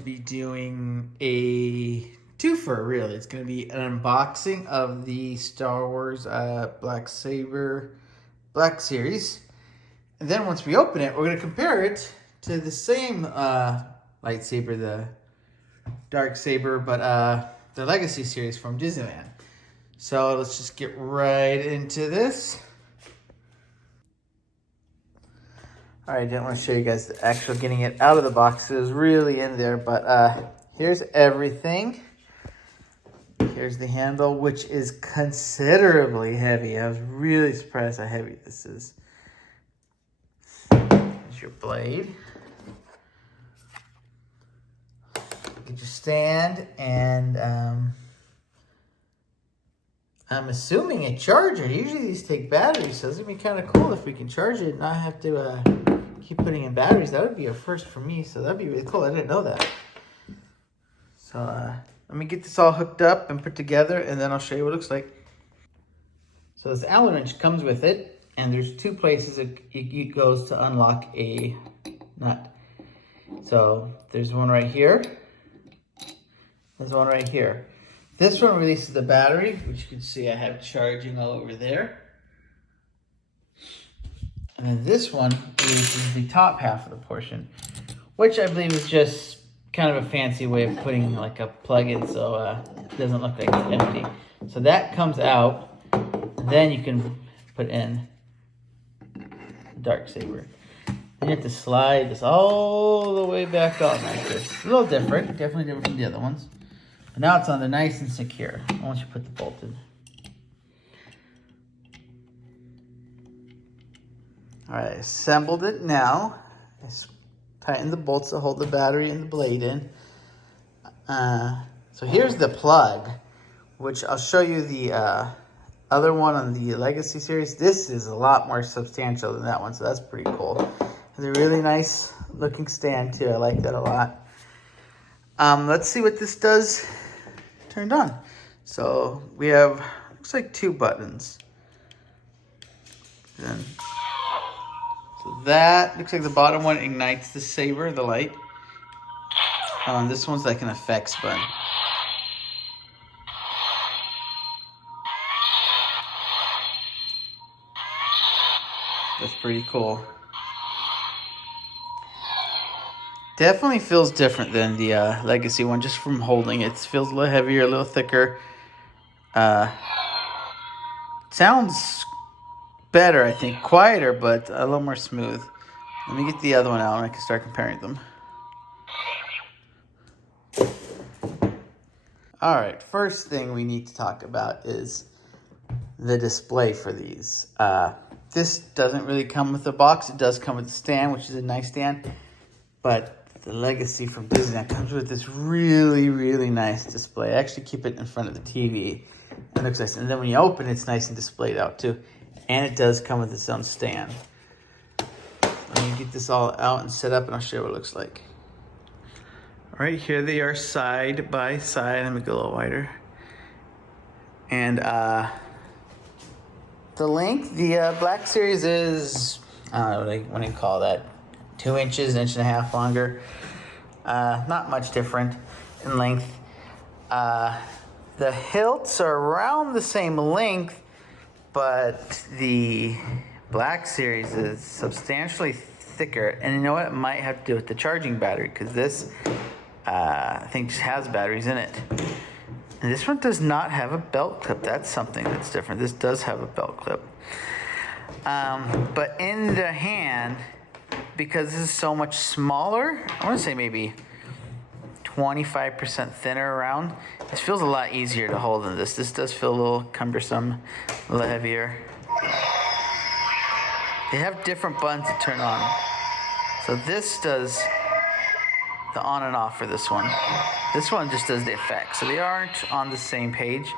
to be doing a twofer, really. It's going to be an unboxing of the Star Wars Darksaber Black Series. And then once we open it, we're going to compare it to the same lightsaber, the Darksaber, but the Legacy series from Disneyland. So let's just get right into this. Alright, I didn't want to show you guys the actual getting it out of the box. It was really in there, but here's everything. Here's the handle, which is considerably heavy. I was really surprised how heavy this is. Here's your blade. Get your stand, and I'm assuming a charger. Usually these take batteries, so it's going to be kind of cool if we can charge it and not have to keep putting in batteries. That would be a first for me, so that'd be really cool. I didn't know that. So let me get this all hooked up and put together, and then I'll show you what it looks like. So this Allen wrench comes with it, and there's two places it goes to unlock a nut. So there's one right here. There's one right here. This one releases the battery, which you can see I have charging all over there. And then this one releases the top half of the portion, which I believe is just kind of a fancy way of putting like a plug-in so it doesn't look like it's empty. So that comes out, then you can put in Darksaber. Then you have to slide this all the way back on like this. A little different, definitely different from the other ones. But now it's on there nice and secure once you put the bolt in. Alright, I assembled it now. I tightened the bolts to hold the battery and the blade in. So here's the plug, which I'll show you the other one on the Legacy series. This is a lot more substantial than that one, so that's pretty cool. It's a really nice looking stand too. I like that a lot. Let's see what this does turned on. So we have, looks like 2 buttons. Then, so that looks like the bottom one ignites the saber, the light. This one's like an effects button. That's pretty cool. Definitely feels different than the Legacy one, just from holding it. It feels a little heavier, a little thicker. Sounds better, I think. Quieter, but a little more smooth. Let me get the other one out and I can start comparing them. Alright, first thing we need to talk about is the display for these. This doesn't really come with the box. It does come with the stand, which is a nice stand. But the Legacy from Disney comes with this really, really nice display. I actually keep it in front of the TV. It looks nice. And then when you open it, it's nice and displayed out too. And it does come with its own stand. Let me get this all out and set up, and I'll show you what it looks like. All right, here they are side by side. Let me go a little wider. And the length, the Black Series is, I don't know what do you call that? 2 inches, 1.5 inches longer. Not much different in length. The hilts are around the same length, but the Black Series is substantially thicker. And you know what? It might have to do with the charging battery, because this, I think, just has batteries in it. And this one does not have a belt clip. That's something that's different. This does have a belt clip. But in the hand, because this is so much smaller, I want to say maybe 25% thinner around, this feels a lot easier to hold than this. This does feel a little cumbersome, a little heavier. They have different buttons to turn on. So this does the on and off for this one. This one just does the effect. So they aren't on the same page.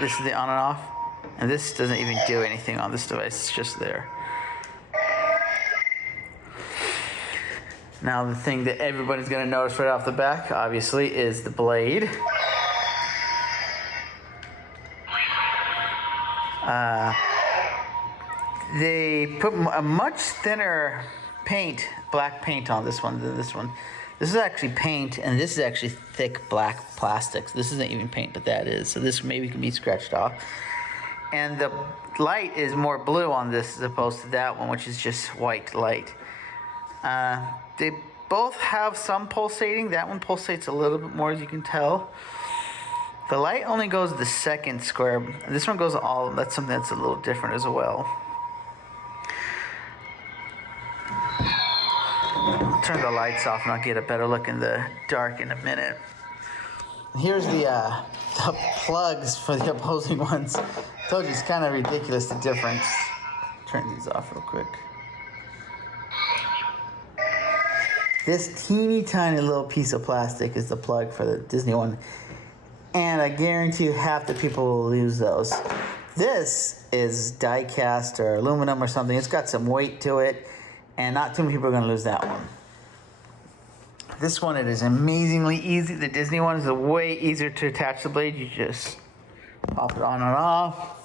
This is the on and off. And this doesn't even do anything on this device. It's just there. Now the thing that everybody's going to notice right off the back, obviously, is the blade. They put a much thinner paint, black paint on this one than this one. This is actually paint, and this is actually thick black plastic. So this isn't even paint, but that is. So this maybe can be scratched off. And the light is more blue on this as opposed to that one, which is just white light. They both have some pulsating. That one pulsates a little bit more, as you can tell. The light only goes the second square. This one goes all. That's something that's a little different as well. I'll turn the lights off and I'll get a better look in the dark in a minute. Here's the plugs for the opposing ones. I told you it's kind of ridiculous, the difference. Turn these off real quick. This teeny tiny little piece of plastic is the plug for the Disney one. And I guarantee you half the people will lose those. This is die cast or aluminum or something. It's got some weight to it. And not too many people are going to lose that one. This one, it is amazingly easy. The Disney one is way easier to attach the blade. You just pop it on and off.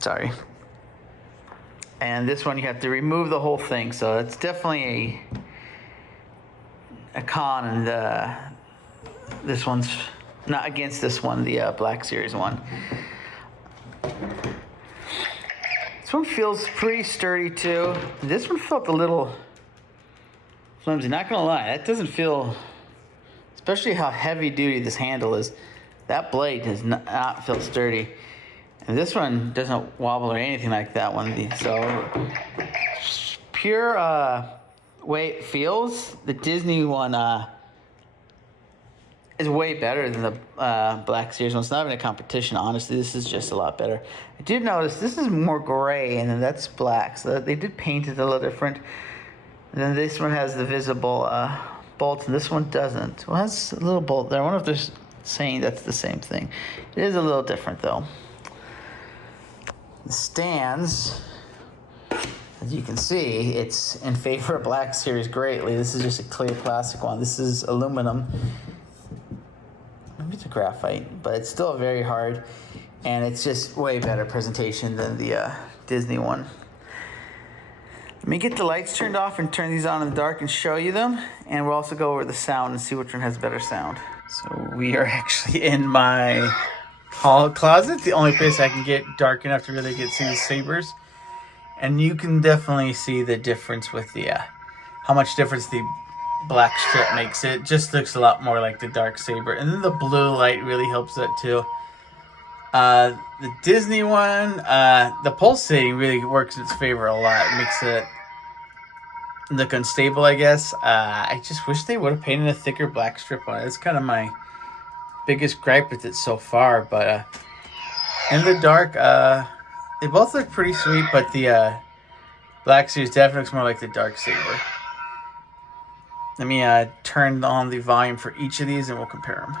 Sorry. And this one, you have to remove the whole thing. So it's definitely a con. And this one's not against this one, the Black Series one. This one feels pretty sturdy too. This one felt a little flimsy, not gonna lie. That doesn't feel, especially how heavy duty this handle is. That blade does not feel sturdy. And this one doesn't wobble or anything like that one. So pure way it feels, the Disney one is way better than the Black Series one. It's not even a competition, honestly. This is just a lot better. I did notice this is more gray, and then that's black. So they did paint it a little different. And then this one has the visible bolts, and this one doesn't. Well, it has a little bolt there. I wonder if they're saying that's the same thing. It is a little different, though. The stands, as you can see, it's in favor of Black Series greatly. This is just a clear plastic one. This is aluminum. Maybe it's a graphite, but it's still very hard, and it's just way better presentation than the Disney one. Let me get the lights turned off and turn these on in the dark and show you them, and we'll also go over the sound and see which one has better sound. So we are actually in my hall closet, the only place I can get dark enough to really get see the sabers, and you can definitely see the difference with the how much difference the black strip makes. It just looks a lot more like the Darksaber, and then the blue light really helps that too. The Disney one, the pulsating really works in its favor a lot. It makes it look unstable, I guess. I just wish they would have painted a thicker black strip on it. That's kind of my biggest gripe with it so far. But in the dark, they both look pretty sweet, but the Black Series definitely looks more like the Darksaber. Let me turn on the volume for each of these and we'll compare them.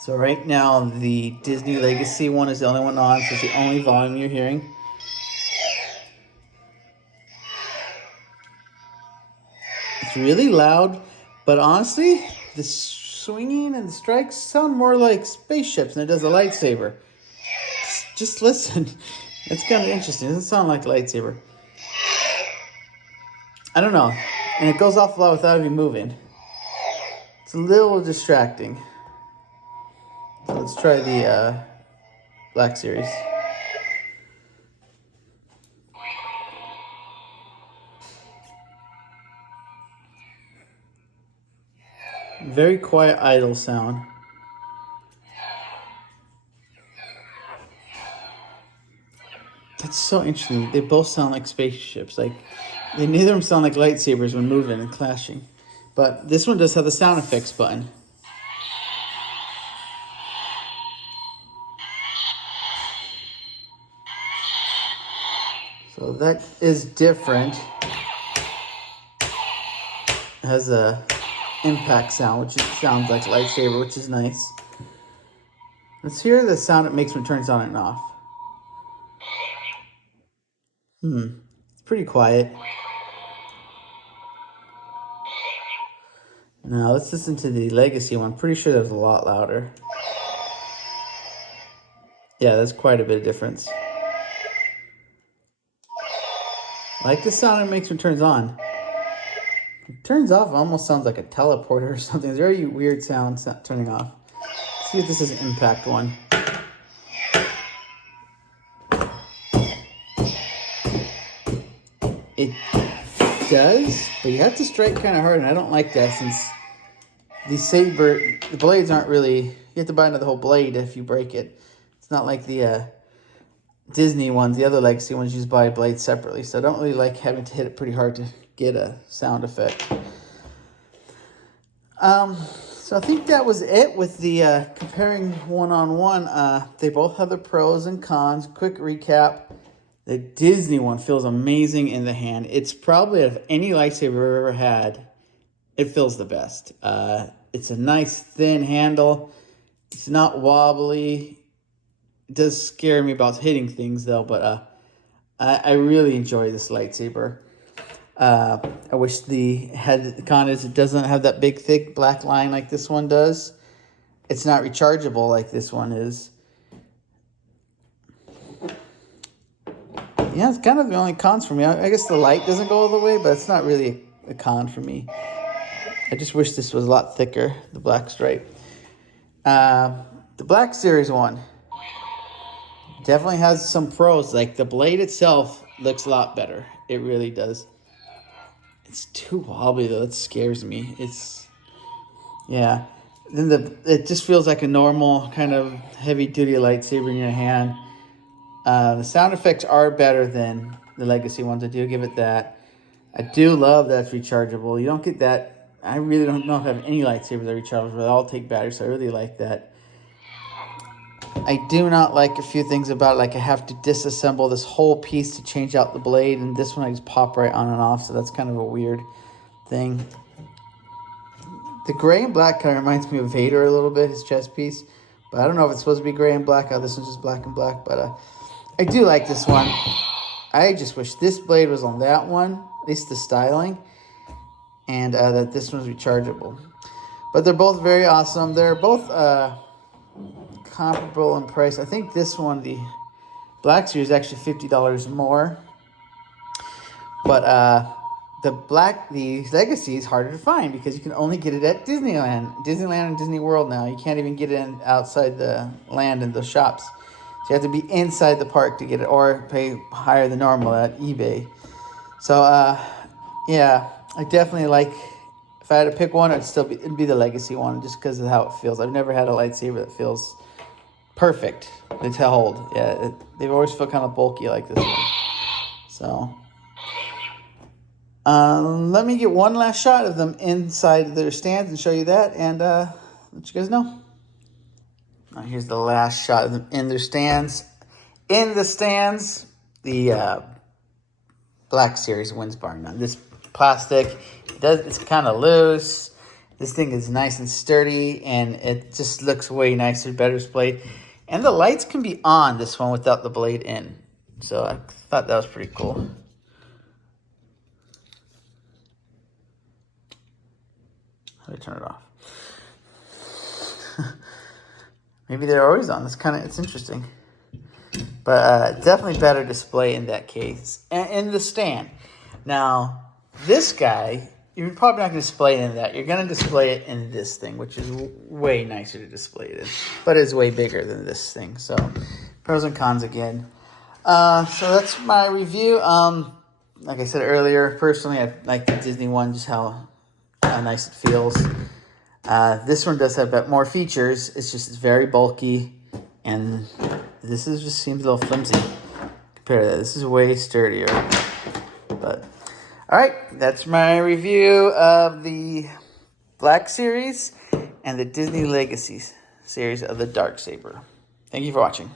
So right now the Disney Legacy one is the only one on, so it's the only volume you're hearing. It's really loud, but honestly, the swinging and the strikes sound more like spaceships than it does a lightsaber. Just listen. It's kind of interesting. It doesn't sound like a lightsaber. I don't know. And it goes off a lot without even moving. It's a little distracting. So let's try the Black Series. Very quiet idle sound. That's so interesting. They both sound like spaceships. Like neither of them sound like lightsabers when moving and clashing. But this one does have the sound effects button. So that is different. It has a impact sound, which sounds like lightsaber, which is nice. Let's hear the sound it makes when it turns on and off. It's pretty quiet. Now let's listen to the Legacy one. I'm pretty sure that was a lot louder. Yeah, that's quite a bit of difference. I like the sound it makes when it turns on. It turns off, it almost sounds like a teleporter or something. It's a very weird sound turning off. Let's see if this is an impact one. It does, but you have to strike kind of hard, and I don't like that since the blades aren't really, you have to buy another whole blade if you break it. It's not like the Disney ones, the other legacy ones, you just buy blades separately. So I don't really like having to hit it pretty hard to get a sound effect. So I think that was it with the comparing one-on-one. They both have their pros and cons. Quick recap. The Disney one feels amazing in the hand. It's probably, of any lightsaber I've ever had, it feels the best. It's a nice thin handle. It's not wobbly. It does scare me about hitting things though, but I really enjoy this lightsaber. I wish the con is it doesn't have that big thick black line like this one does. It's not rechargeable like this one is. Yeah, it's kind of the only cons for me. I guess the light doesn't go all the way, but it's not really a con for me. I just wish this was a lot thicker, the black stripe. The Black Series one definitely has some pros. Like the blade itself looks a lot better. It really does. It's too wobbly though. It scares me. Yeah. Then it just feels like a normal kind of heavy duty lightsaber in your hand. The sound effects are better than the Legacy ones. I do give it that. I do love that it's rechargeable. You don't get that. I really don't know if I have any lightsabers that are rechargeable. They all take batteries, so I really like that. I do not like a few things about it. Like I have to disassemble this whole piece to change out the blade, and this one I just pop right on and off, so that's kind of a weird thing. The gray and black kind of reminds me of Vader a little bit, his chest piece. But I don't know if it's supposed to be gray and black. This one's just black and black, but I do like this one. I just wish this blade was on that one, at least the styling, and that this one's rechargeable. But they're both very awesome. They're both comparable in price. I think this one, the Black Series, is actually $50 more. But the Legacy is harder to find because you can only get it at Disneyland and Disney World now. You can't even get it outside the land in the shops. So you have to be inside the park to get it, or pay higher than normal at eBay. So, yeah, I definitely like, if I had to pick one, it'd be the Legacy one, just because of how it feels. I've never had a lightsaber that feels perfect to hold. Yeah, they've always felt kind of bulky like this one. So, let me get one last shot of them inside their stands and show you that, and let you guys know. Now here's the last shot of them in their stands. In the stands, the Black Series wins bar none. This plastic, it's kind of loose. This thing is nice and sturdy, and it just looks way nicer, better displayed. And the lights can be on this one without the blade in. So I thought that was pretty cool. How do I turn it off? Maybe they're always on. It's interesting. But definitely better display in that case. And in the stand. Now, this guy, you're probably not going to display it in that. You're going to display it in this thing, which is way nicer to display it in. But it's way bigger than this thing. So, pros and cons again. So that's my review. Like I said earlier, personally, I like the Disney one, just how nice it feels. This one does have more features. It's very bulky, and this just seems a little flimsy compared to that. This is way sturdier. But all right, that's my review of the Black Series and the Disney Legacy series of the Darksaber. Thank you for watching.